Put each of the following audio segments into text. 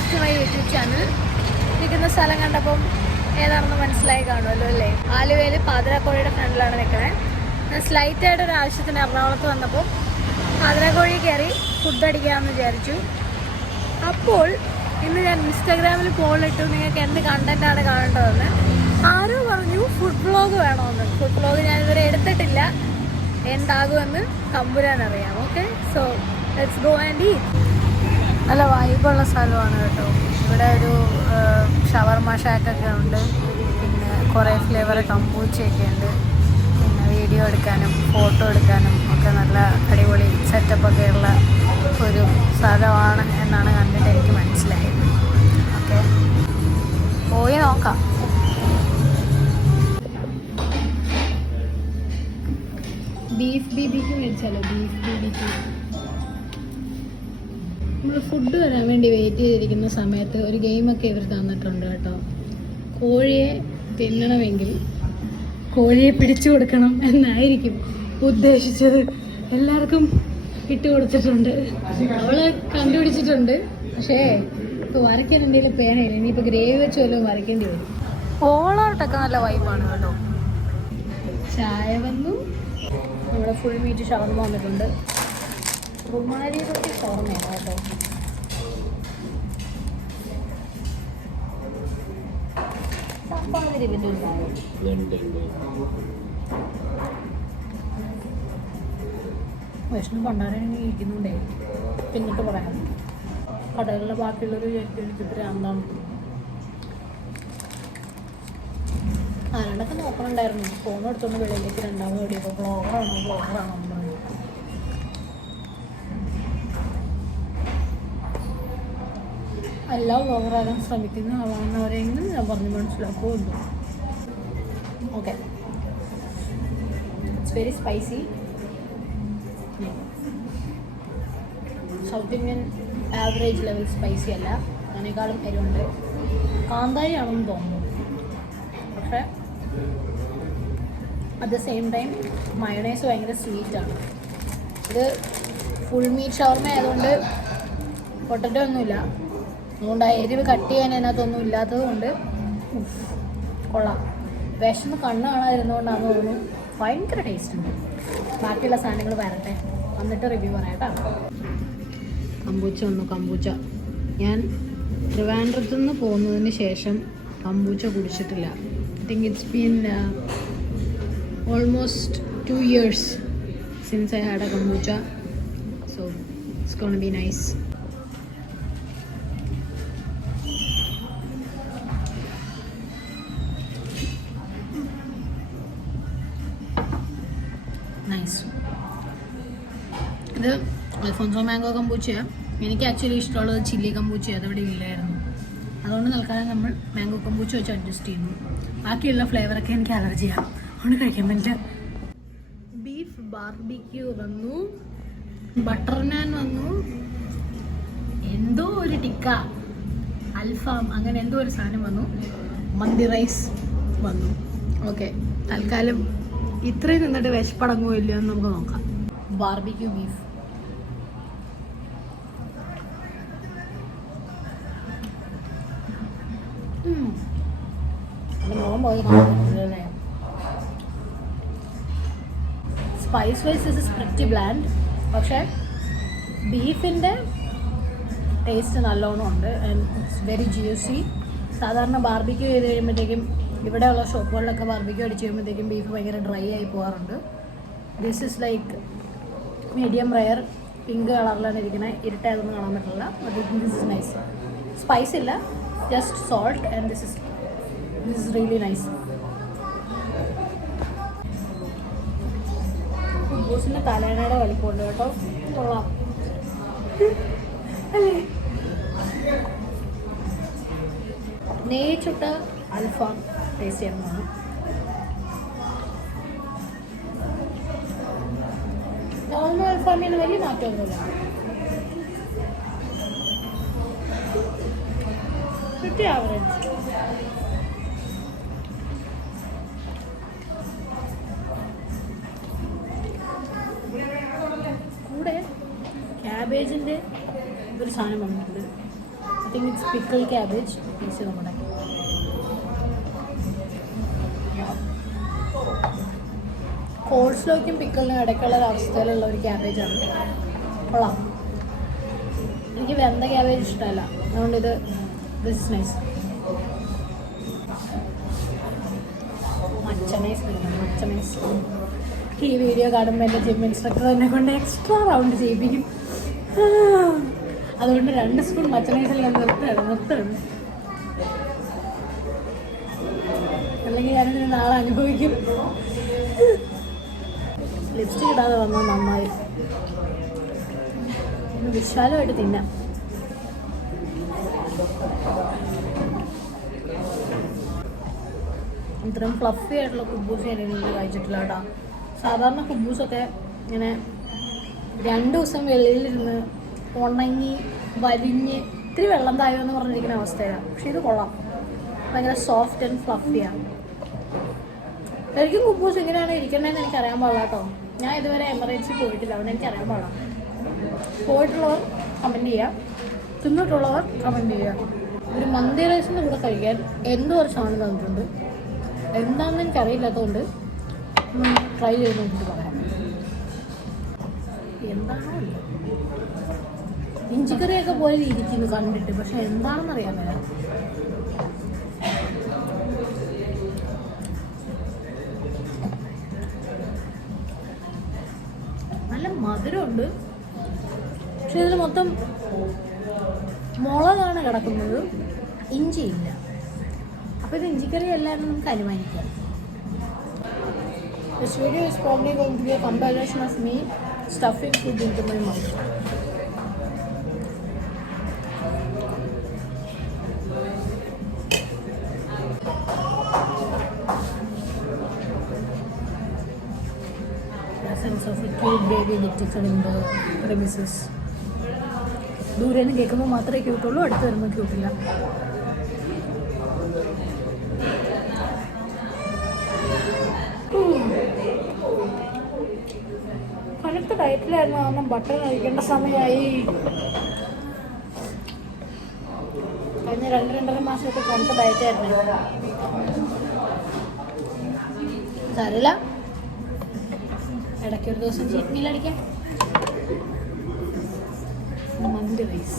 Back to my YouTube channel. നിൽക്കുന്ന സ്ഥലം കണ്ടപ്പം ഏതാണെന്ന് മനസ്സിലായി കാണുമല്ലോ അല്ലേ? ആലുവയിൽ പാതിരാക്കോഴിയുടെ ഫ്രണ്ടിലാണ് നിൽക്കുന്നത്. ഞാൻ സ്ലൈറ്റായിട്ട് ഒരു ആവശ്യത്തിന് എറണാകുളത്ത് വന്നപ്പോൾ പാതിരാക്കോഴി കയറി ഫുഡ് അടിക്കാമെന്ന് വിചാരിച്ചു. അപ്പോൾ ഇന്ന് ഞാൻ ഇൻസ്റ്റാഗ്രാമിൽ പോളിട്ടു നിങ്ങൾക്ക് എന്ത് കണ്ടൻറ്റാണ് കാണേണ്ടതെന്ന്. ആരോ പറഞ്ഞു ഫുഡ് വ്ളോഗ് വേണമെന്ന്. ഫുഡ് വ്ളോഗ് ഞാനിതുവരെ എടുത്തിട്ടില്ല, എന്താകുമെന്ന് തമ്പുരാനറിയാം. Okay, so let's go and eat. നല്ല വൈബുള്ള സ്ഥലമാണ് കേട്ടോ. ഇവിടെ ഒരു ഷവർമ ഷാക്കൊക്കെ ഉണ്ട്, പിന്നെ കുറേ ഫ്ലേവർ കമ്പൂച്ചയൊക്കെ ഉണ്ട്. പിന്നെ വീഡിയോ എടുക്കാനും ഫോട്ടോ എടുക്കാനും ഒക്കെ നല്ല അടിപൊളി സെറ്റപ്പൊക്കെ ഉള്ള ഒരു സ്ഥലമാണ് എന്നാണ് കണ്ടിട്ട് എനിക്ക് മനസ്സിലായത്. ഓക്കെ, പോയി നോക്കാം. Beef BBQ മേടിച്ചാലോ? Beef BBQ. നമ്മൾ ഫുഡ് വരാൻ വേണ്ടി വെയിറ്റ് ചെയ്തിരിക്കുന്ന സമയത്ത് ഒരു ഗെയിമൊക്കെ ഇവർ തന്നിട്ടുണ്ട് കേട്ടോ. കോഴിയെ തിന്നണമെങ്കിൽ കോഴിയെ പിടിച്ചു കൊടുക്കണം എന്നായിരിക്കും ഉദ്ദേശിച്ചത്. എല്ലാവർക്കും ഇട്ട് കൊടുത്തിട്ടുണ്ട്. അവള് കണ്ടുപിടിച്ചിട്ടുണ്ട്. പക്ഷേ ഇപ്പോൾ വരയ്ക്കാൻ എന്തെങ്കിലും പേനയില്ല. ഇനിയിപ്പോൾ ഗ്രേവി വെച്ച് വല്ലതും വരയ്ക്കേണ്ടി വരും. ഓളായിട്ടൊക്കെ നല്ല വൈബാണ് കേട്ടോ. ചായ വന്നു. നമ്മുടെ ഫുൾ മീറ്റ് ഷവർമ വന്നിട്ടുണ്ട്. റുമാലി റൊട്ടി ഷവർമയാണ് കേട്ടോ. ചപ്പാത്തി ഇതിൻ്റെ ഉണ്ടാവും. വിഷ്ണു പണ്ടാരെങ്കിൽ ഇരിക്കുന്നുണ്ടേ, പിന്നിട്ട് പറയാം. കടകളിലെ ബാക്കിയുള്ളൊരു എനിക്കിത്ര എന്താണ് ആരാണ്ടൊക്കെ നോക്കണുണ്ടായിരുന്നു. ഫോൺ എടുത്തോണ്ട് വെളിയിലേക്ക് രണ്ടാമത് ഓടിയപ്പോൾ ബ്ലോഗറാണോ എല്ലാ വ്ളോഗറാകാൻ ശ്രമിക്കുന്ന ആളാണെന്നവരെങ്കിലും ഞാൻ പറഞ്ഞ് മനസ്സിലാക്കുമല്ലോ. Okay, it's very spicy. South Indian average level spicy അല്ല, അതിനേക്കാളും എരിവുണ്ട്. കാന്താരി ആണെന്ന് തോന്നുന്നു. പക്ഷേ at the same time mayonnaise ഭയങ്കര സ്വീറ്റാണ്. ഇത് ഫുൾ മീറ്റ് ഷവർമ ആയതുകൊണ്ട് പൊട്ടറ്റോ ഒന്നുമില്ല. അതുകൊണ്ട് ആ എരിവ് കട്ട് ചെയ്യാൻ അതിനകത്തൊന്നും ഇല്ലാത്തത് കൊണ്ട് കൊള്ളാം. വിശന്ന് കണ്ണ് കാണാതിരുന്നുകൊണ്ടാണെന്ന് തോന്നുന്നു. ഭയങ്കര ടേസ്റ്റ് ഉണ്ട്. ബാക്കിയുള്ള സാധനങ്ങൾ വരട്ടെ, വന്നിട്ട് റിവ്യൂ പറയാം. കമ്പൂച്ച വന്നു. കമ്പൂച്ച ഞാൻ ട്രിവാൻഡ്രത്തു നിന്ന് പോകുന്നതിന് ശേഷം കമ്പൂച്ച കുടിച്ചിട്ടില്ല. I think it's been almost 2 years since I had a kombucha, so it's going to be nice. ഇത് അൽഫോൻസോ മാംഗോ കമ്പൂച്ചയാണ്. എനിക്ക് ആക്ച്വലി ഇഷ്ടമുള്ളത് ചില്ലി കമ്പൂച്ചയാണ്. അതവിടെ ഇല്ലായിരുന്നു. അതുകൊണ്ട് തൽക്കാലം നമ്മൾ മാംഗോ കമ്പൂച്ച വെച്ച് അഡ്ജസ്റ്റ് ചെയ്യുന്നു. ബാക്കിയുള്ള ഫ്ലേവറൊക്കെ എനിക്ക് അലർജിയാണ്, അതുകൊണ്ട് കഴിക്കാൻ പറ്റില്ല. ബീഫ് ബാർബിക്യൂ വന്നു, ബട്ടർ നാൻ വന്നു, എന്തോ ഒരു ടിക്ക അൽഫാം അങ്ങനെ എന്തോ ഒരു സാധനം വന്നു, മന്തി റൈസ് വന്നു. ഓക്കെ, തൽക്കാലം ഇത്രയും നിന്നിട്ട് വിശപ്പടങ്ങുമോ ഇല്ലയോ എന്ന് നമുക്ക് നോക്കാം. Barbecue beef spice wise is pretty bland. പക്ഷേ ബീഫിൻ്റെ ടേസ്റ്റ് നല്ലോണം ഉണ്ട് ആൻഡ് ഇറ്റ്സ് വെരി ജ്യൂസി. സാധാരണ ബാർബിക്യൂ ചെയ്ത് കഴിയുമ്പോഴത്തേക്കും ഇവിടെയുള്ള ഷോപ്പുകളിലൊക്കെ ബാർബിക്യൂ അടിച്ച് കഴിയുമ്പോഴത്തേക്കും ബീഫ് ഭയങ്കര ഡ്രൈ ആയി പോകാറുണ്ട്. This is like medium rare. Pink കളറിലാണ് ഇരിക്കുന്നത്. ഇരുട്ടായതൊന്നും കാണാൻ പറ്റില്ല. But this is nice. Spice ഇല്ല, just salt and this is really nice. കുബൂസിൻ്റെ തലേണയുടെ വലിപ്പമുണ്ട് കേട്ടോ. കൊള്ളാം അല്ലേ? നെയ്ച്ചുട്ട അൽഫാം ടേസ്റ്റ് ചെയ്യുന്നതാണ്. നോർമൽ അൽഫാമിന് വലിയ മാറ്റമൊന്നുമില്ല. pretty average. കൂടെ ക്യാബേജിൻ്റെ ഒരു സാധനം വന്നിട്ടുണ്ട്. I think it's pickle cabbage piece നമ്മുടെ കോൾസ്ലോയ്ക്കും പിക്കിളിനും ഇടയ്ക്കുള്ള അവസ്ഥയിലുള്ള ഒരു ക്യാബേജാണ്. കൊള്ളാം. എനിക്ക് വെന്ത ക്യാബേജ് ഇഷ്ടമല്ല, അതുകൊണ്ട് ദിസ് ഇസ് നൈസ്. മച്ചനൈസ് ഈ വീഡിയോ കാണുമ്പോൾ എൻ്റെ ജിം ഇൻസ്ട്രക്ടർ എന്നെ കൊണ്ട് എക്സ്ട്രാ റൗണ്ട് ചെയ്യിപ്പിക്കും. അതുകൊണ്ട് 2 സ്പൂൺ മച്ചനൈസിൽ ഞാൻ നിർത്തുകയാണ്. അല്ലെങ്കിൽ ഞാനിത് നാളെ അനുഭവിക്കും. ലിപ്സ്റ്റിക് ഇടാതെ വന്നാൽ നന്നായി. വിശാലമായിട്ട് തിന്നാം. ഇത്രയും ഫ്ലഫി ആയിട്ടുള്ള കുബൂസ് ഞാൻ എനിക്ക് കഴിച്ചിട്ടില്ല കേട്ടോ. സാധാരണ കുബൂസൊക്കെ ഇങ്ങനെ 2 ദിവസം വെളിയിലിരുന്ന് ഉണങ്ങി വലിഞ്ഞ് ഇത്തിരി വെള്ളം താഴെന്ന് പറഞ്ഞിരിക്കുന്ന അവസ്ഥയാണ്. പക്ഷെ ഇത് കൊള്ളാം, ഭയങ്കര സോഫ്റ്റ് ആൻഡ് ഫ്ലഫിയാണ്. എനിക്കും കുബൂസ് ഇങ്ങനെയാണ് ഇരിക്കണതെന്ന് എനിക്കറിയാൻ പാടില്ല കേട്ടോ. ഞാൻ ഇതുവരെ എമറേറ്റ്സിൽ പോയിട്ടില്ല, അതുകൊണ്ട് എനിക്കറിയാൻ പാടില്ല. പോയിട്ടുള്ളവർ കമൻറ്റ് ചെയ്യുക, തിന്നിട്ടുള്ളവർ കമൻറ്റ് ചെയ്യുക. ഒരു മന്തി റൈസിൻ്റെ കൂടെ കഴിക്കാൻ എന്തോ ഒരു സാധനം തന്നിട്ടുണ്ട്. എന്താണെന്ന് എനിക്കറിയില്ലാത്തതുകൊണ്ട് ട്രൈ ചെയ്ത് നോക്കിയിട്ട് പറയാം. എന്താണോ ഇഞ്ചിക്കറിയൊക്കെ പോലെ ഇരിക്കുന്നു കണ്ടിട്ട്, പക്ഷെ എന്താണെന്ന് അറിയാൻ മേല. നല്ല മധുരമുണ്ട്, പക്ഷെ ഇതിൽ മൊത്തം മുളകാണ് കിടക്കുന്നത്, ഇഞ്ചിയില്ല. അപ്പോൾ ഇത് ഇഞ്ചിക്കറി അല്ലാന്ന് നമുക്ക് അനുമാനിക്കാം. This video is probably going to be a compilation of me stuffing food into my mouth. The sense of a cute baby literature in the premises. ദൂരെ നിന്ന് കേൾക്കുമ്പോൾ മാത്രമേ ക്യൂട്ടുള്ളൂ, അടുത്ത് വരുമ്പോൾ ക്യൂട്ടില്ല. കനത്ത ഡയറ്റിലായിരുന്നു, കാരണം ബട്ടർ കഴിക്കേണ്ട സമയമായി. കഴിഞ്ഞ 2-2.5 മാസമൊക്കെ കനത്ത ഡയറ്റായിരുന്നു. സാരമില്ല, ഇടയ്ക്കൊരു ദിവസം ചീറ്റ് മീൽ അടിക്കാം. മന്തി റൈസ്.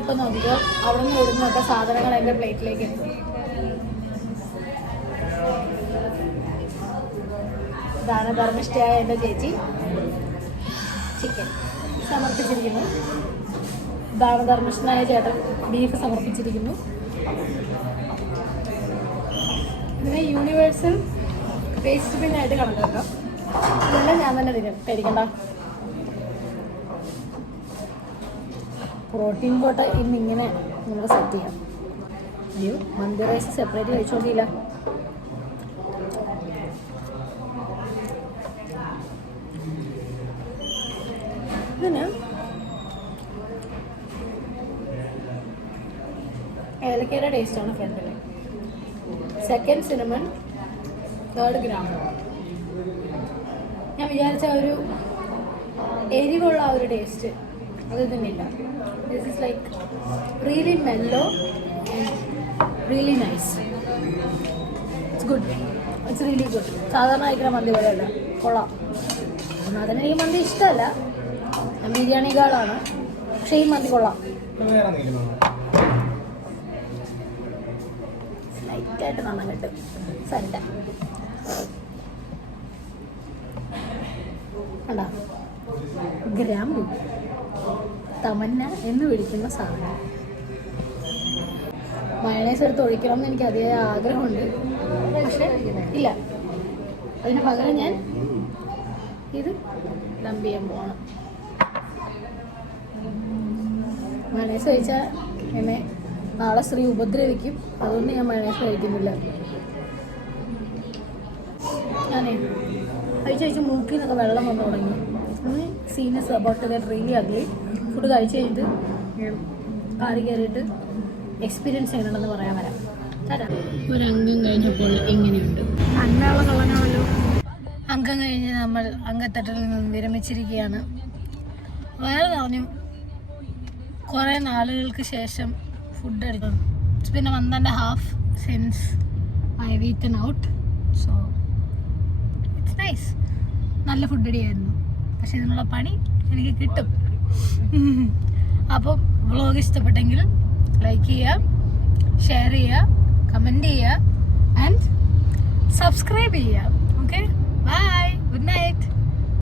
ഇപ്പം നോക്കിക്കോ, അവിടെ നിന്ന് ഇടുന്നൊക്കെ സാധനങ്ങൾ എൻ്റെ പ്ലേറ്റിലേക്ക് എത്തും. ദാനധർമ്മിഷ്ഠയായ എൻ്റെ ചേച്ചി ചിക്കൻ സമർപ്പിച്ചിരിക്കുന്നു. ദാനധർമ്മിഷ്ഠനായ ചേട്ടൻ ബീഫ് സമർപ്പിച്ചിരിക്കുന്നു. ഇതിനെ യൂണിവേഴ്സൽ വേസ്റ്റ് ബിന്നായിട്ട് കണക്കാക്കാം. ഇതെല്ലാം ഞാൻ തന്നെ കഴിക്കണ്ട. പ്രോട്ടീൻ കോട്ട ഇന്നിങ്ങനെ നമുക്ക് സെറ്റ് ചെയ്യാം. അയ്യോ, മന്തി റൈസ് സെപ്പറേറ്റ് കഴിച്ചോണ്ടില്ല. ഇതിന് ഏലക്കയുടെ ടേസ്റ്റാണ് ഫ്രണ്ടിൽ, സെക്കൻഡ് സിനമൺ, തേർഡ് ഗ്രാം. ഞാൻ വിചാരിച്ച ഒരു എരിവുള്ള ആ ഒരു ടേസ്റ്റ് അത് തന്നെയില്ല. This is like really Mello and really nice. It's good, it's really good. സാധാരണ കഴിക്കുന്ന മന്തി പോലെയല്ല, കൊള്ളാം. അതിന് ഈ മന്തി ഇഷ്ടമല്ല, ഞാൻ ബിരിയാണികളാണ്, പക്ഷേ ഈ മന്തി കൊള്ളാം. ലൈറ്റായിട്ട് നന്നാൻ കിട്ടും. സല്ല കണ്ടാ, ഗ്രാമ്പു തമന്ന എന്ന് വിളിക്കുന്ന സാധനം. മയണൈസ് എടുത്ത് ഒഴിക്കണം എന്ന് എനിക്ക് അതിയായ ആഗ്രഹമുണ്ട്, പക്ഷേ ഇല്ല. അതിന് പകരം ഞാൻ ഇത് ഡംപ് ചെയ്യാൻ പോകണം. മയണൈസ് കഴിച്ചാൽ എന്നെ നാളെ സ്ത്രീ ഉപദ്രവിക്കും, അതുകൊണ്ട് ഞാൻ മയണൈസ് കഴിക്കുന്നില്ല. ഞാനേ കഴിച്ച് മൂക്കിൽ നിന്നൊക്കെ വെള്ളം വന്നു തുടങ്ങി. Scene's about to get really ugly. Food കഴിച്ച് കഴിഞ്ഞിട്ട് കാറി കയറിയിട്ട് എക്സ്പീരിയൻസ് ചെയ്യണമെന്ന് പറയാൻ വരാം. ഒരംഗം കഴിഞ്ഞപ്പോൾ എങ്ങനെയുണ്ട്? അന്നയുള്ള കള്ളം അംഗം കഴിഞ്ഞ് നമ്മൾ അംഗത്തട്ടിൽ നിന്നും വിരമിച്ചിരിക്കുകയാണ്. വയറ് നിറഞ്ഞു. കുറേ നാളുകൾക്ക് ശേഷം ഫുഡ് എടുക്കണം. It's been A month and a half since I've eaten out. So it's nice. നല്ല ഫുഡ് അടിയായിരുന്നു. പക്ഷെ ഇതിനുള്ള പണി എനിക്ക് കിട്ടും. അപ്പം വ്ളോഗ് ഇഷ്ടപ്പെട്ടെങ്കിൽ ലൈക്ക് ചെയ്യുക, ഷെയർ ചെയ്യുക, കമൻറ്റ് ചെയ്യുക ആൻഡ് സബ്സ്ക്രൈബ് ചെയ്യുക. Okay, bye, good night.